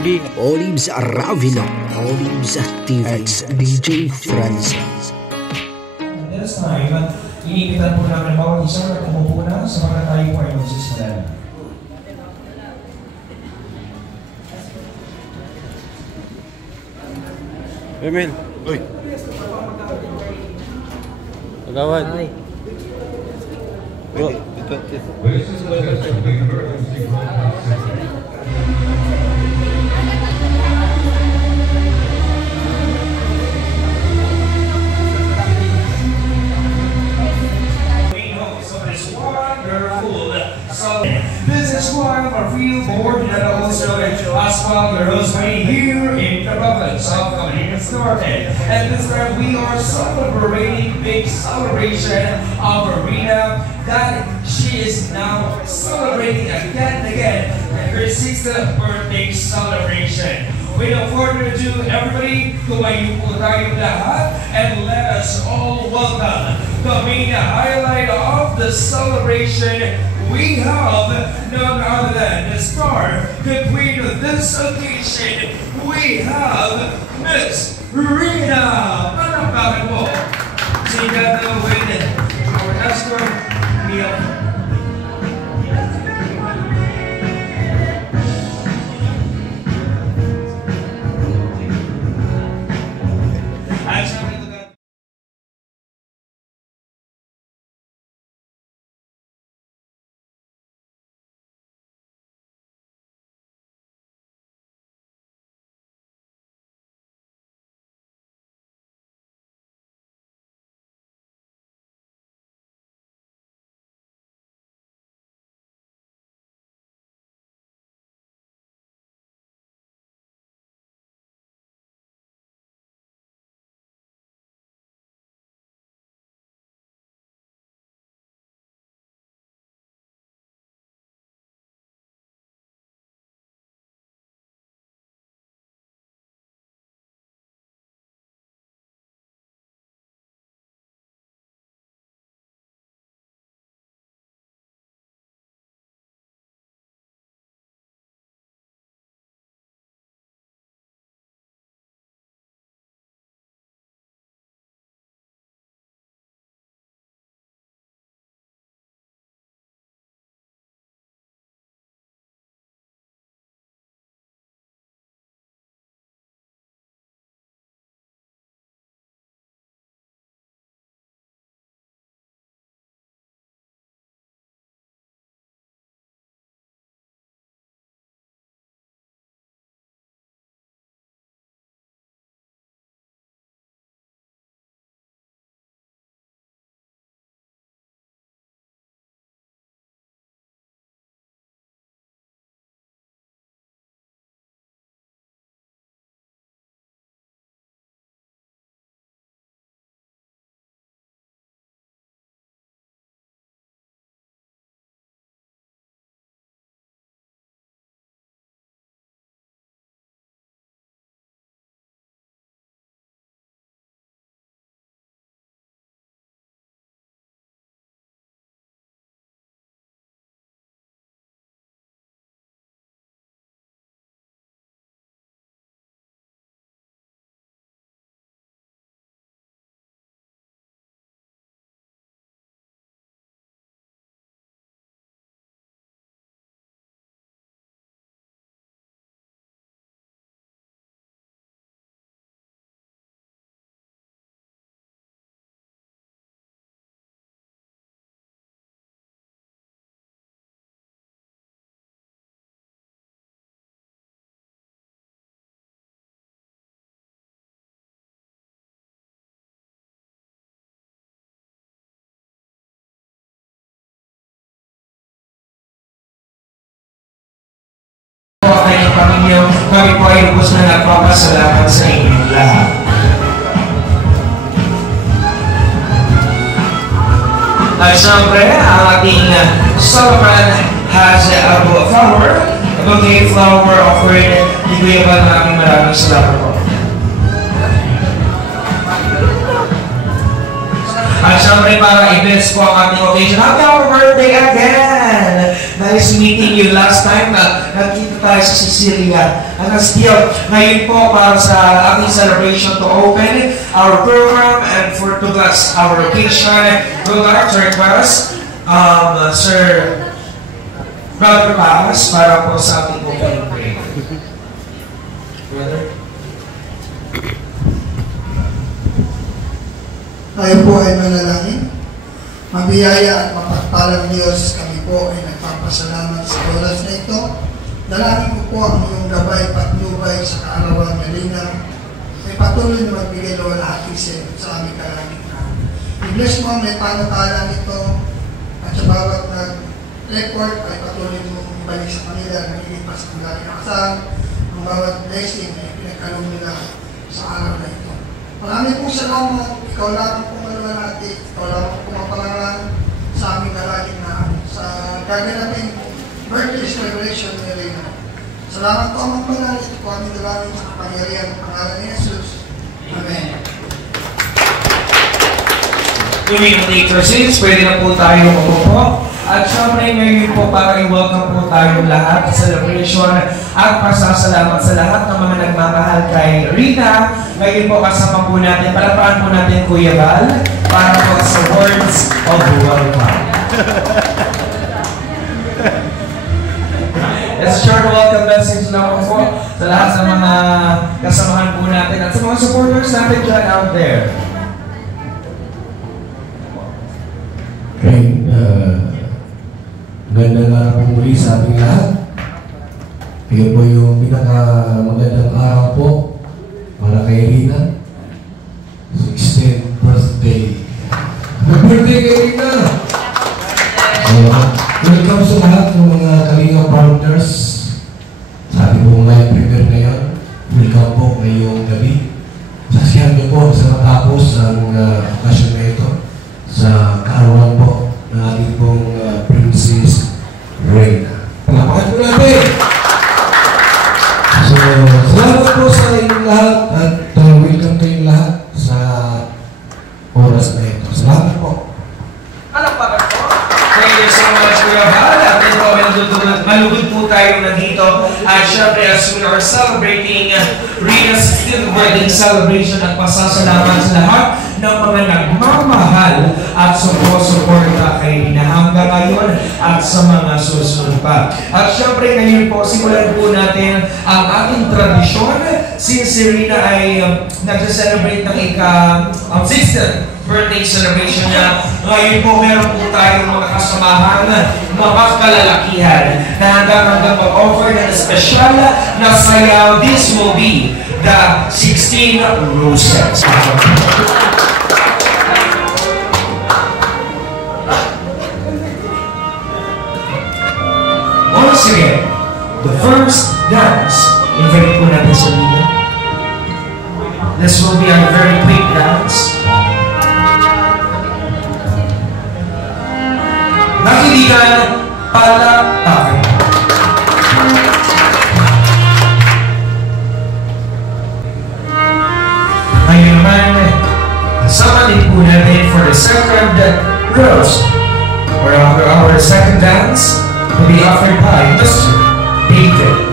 Olives Ravilo, Olives TV's DJ Francis. This time, iniipitan po namin bawat isa na kumupo na sa mga tayo po ay magsisimulan. Emil. Uy. Kagawad. Go. This is one of our field board that also as well your host right here in the province of Camarines Norte. And this time we are celebrating big celebration of Arena that she is now celebrating again and again her 60th birthday celebration. Without further ado, everybody, tumayo po tayong lahat and let us all welcome the main highlight of the celebration. We have none other than the star, the queen of this occasion. We have Miss Rina. Palakpakan po. Together with our escort, Mia. Kami po ay lubos na nagpapasalamat sa inyong lahat. At syempre, ang ating celebrant has a flower, a bouquet flower offered. Hindi ba namin maraming salamat po. At syempre, para i-bless po ang ating occasion. Happy birthday again! Nice meeting you last time na nagkita tayo sa Sicilia. And still, ngayon po para sa ating celebration to open our program and to bless our occasion, we'd like to request Sir Brother Paas para po sa ating opening prayer. Brother? Tayo po ay manalangin. Mabiyaya at mapagpalang Diyos, kami po ay nagpapasalamat sa oras na ito. Dalangin ko po ang iyong gabay patnubay sa kaarawan na linaw. May patuloy na magbigay na wala atin sa aming kalangitan. I-bless mo ang may panatalan nito at sa bawat nag-report ay patuloy mo ibalik sa kanila na nagiging pa sa kanilang kasal ang bawat blessing na pinagkalong nila sa araw na ito. Maraming pong salamat. Ikaw lang po maluwa natin. Ikaw lang po mapalangan sa aming kalagitnaan. Sa gaganapin birthday celebration ni Reyna. Salamat po ang magpangalit. Ito po aming dalangin sa kapangyarihan ng pangalan ni Jesus. Amen. We will take your seats. Pwede na po tayo umupo. At syempre ngayon po para i-welcome po tayong lahat sa celebration at pasasalamat sa lahat ng mga nagmamahal kay Rina. Ngayon po kasama po natin, palapakan po natin Kuya Bal para po sa words of welcome. Let's share the welcome message na po sa lahat ng mga kasamahan po natin at sa mga supporters natin dyan out there. Okay, magandang araw po muli sa ating lahat. Ito po yung pinakamagandang araw po para kay Rina. 16th birthday. Happy birthday kay Rina! Welcome sa lahat ng mga Kalinga partners sa ating pong live premiere ngayon. Welcome po ngayong gabi. Saksihan niyo po sa matapos ang okasyon na ito sa kaarawan po ng ating pong Princess Reyna. Palapakan po natin! So, salamat po sa inyong lahat at welcome kayong lahat sa oras na ito. Salamat po! Palapakan po! Thank you so much, Kuya Bal. At ito, malugod po tayo na dito. At syempre, as we are celebrating Rina's 16th birthday celebration at pasasalamat sa lahat ng mga nagmamahal at sumusuporta kay Rina hanggang ngayon at sa mga susunod pa. At syempre ngayon po, simulan po natin ang ating tradisyon since si Rina ay nag-celebrate ng ika-16th birthday celebration niya. Ngayon po meron po tayong mga kasamahan, mga kalalakihan na hanggang mag-offer ng special na sayaw. This will be the 16 Roses. Once again, the first dance, invite po natin sa video. This will be a very quick dance. Nakiligan, palakpakan. Ngayon naman, kasama din po natin for the second roast, or our second dance, will be offered by Mr. David.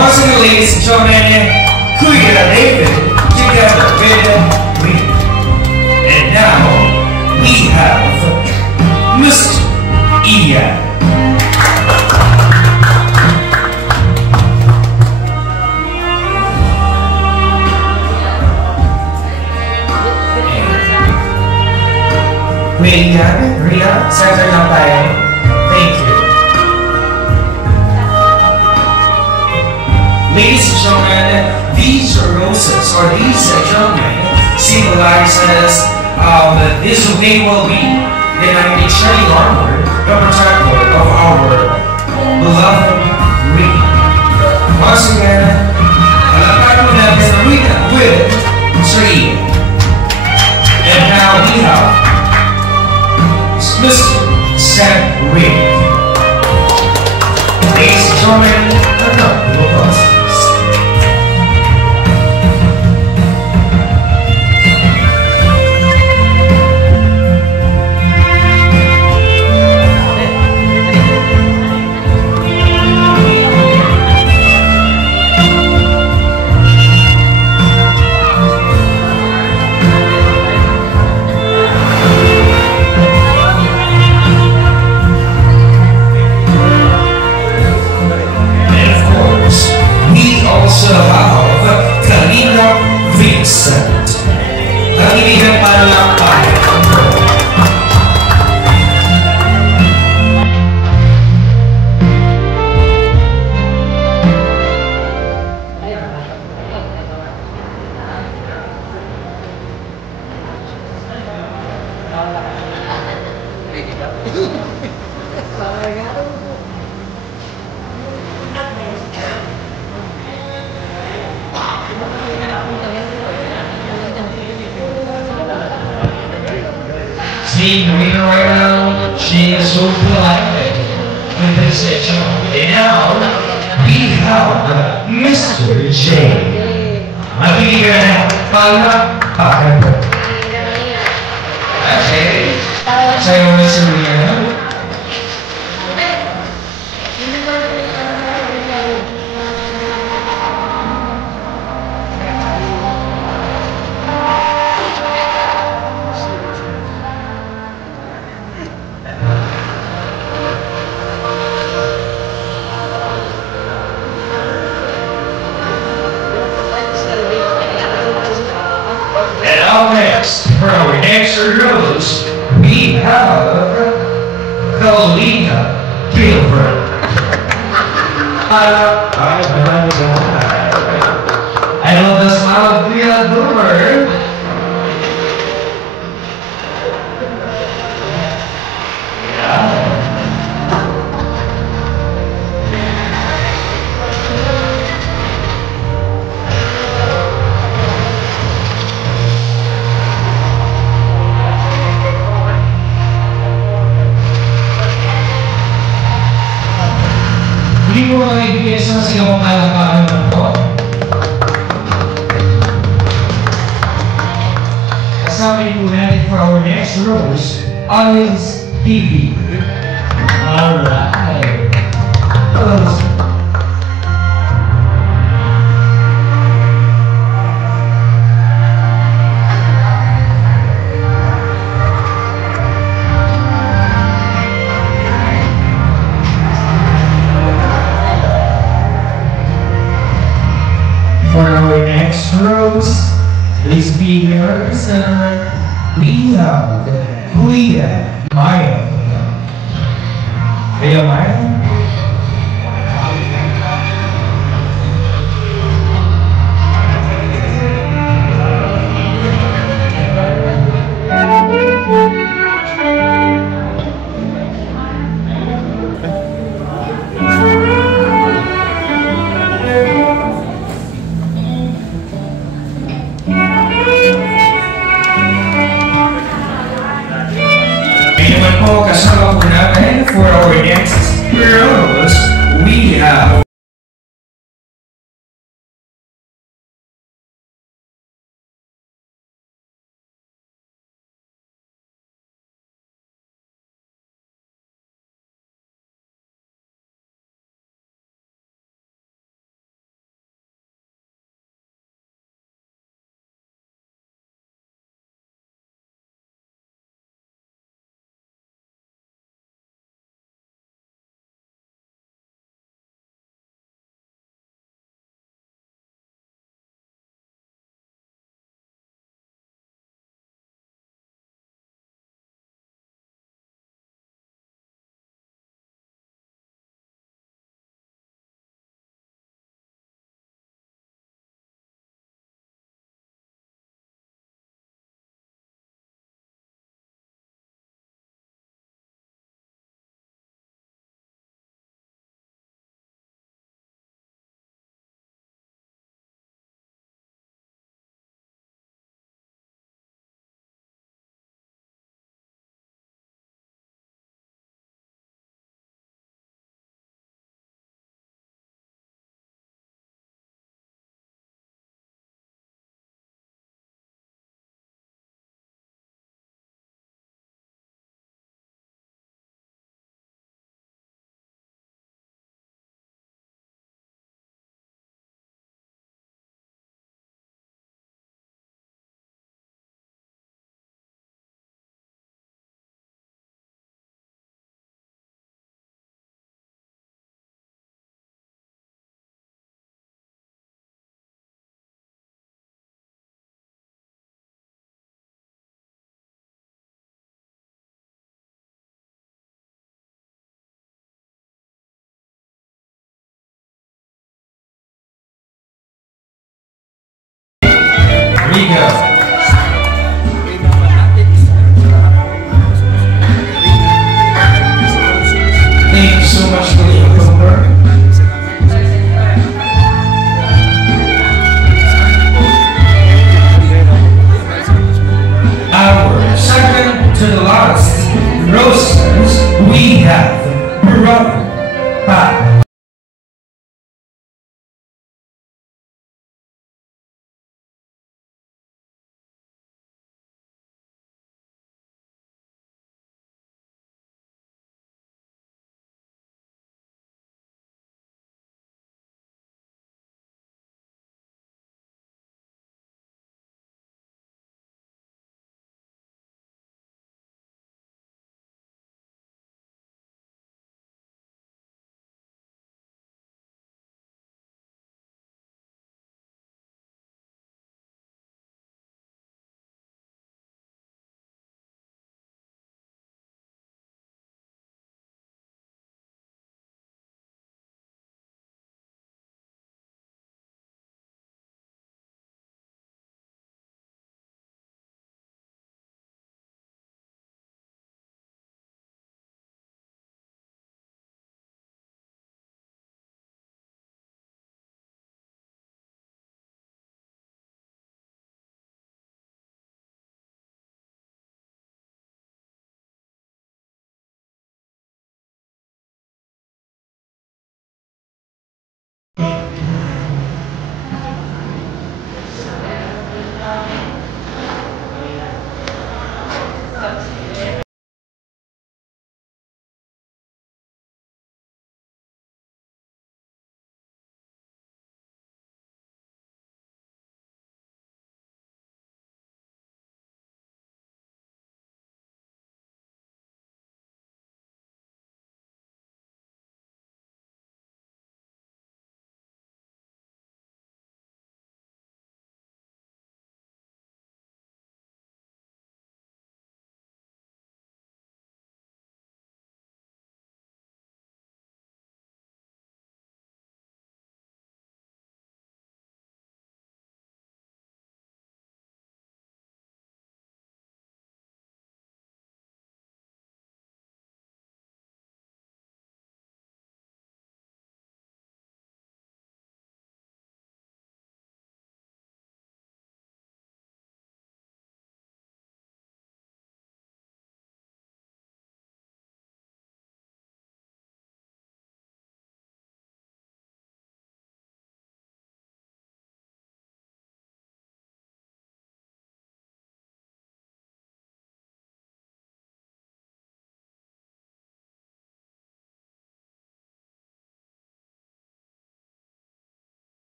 Once again, ladies and gentlemen, Kuya David together with me. And now we have Mr. Ian. Kuya Ian, Rhea, center lang tayo. Thank you. Ladies and gentlemen, these roses, or these gentlemen, symbolizes this day will be the 90 shining armor, the protector of our beloved Rina. Once again, alakad mo natin ang Rina with 3. Seeing me right now, she is so polite with this section. And now, we have Mr. J. Mabigyan pala okay. Sa'yo, Mr. Rian. For our next rose, we have Colina Gilbert. I love the smile of Leah Gilbert. Hindi ko mga ibigay sa sigaw malakaran ng po. Kasama po natin for our next rose, Audience TV. Alright. For our next rose, please be here, we have Leah Maya. Leah Maya? Kasama po natin for our next rose, we have Rico. Thank you so much for the October. Our second to the last roasters, we have Brother Pat.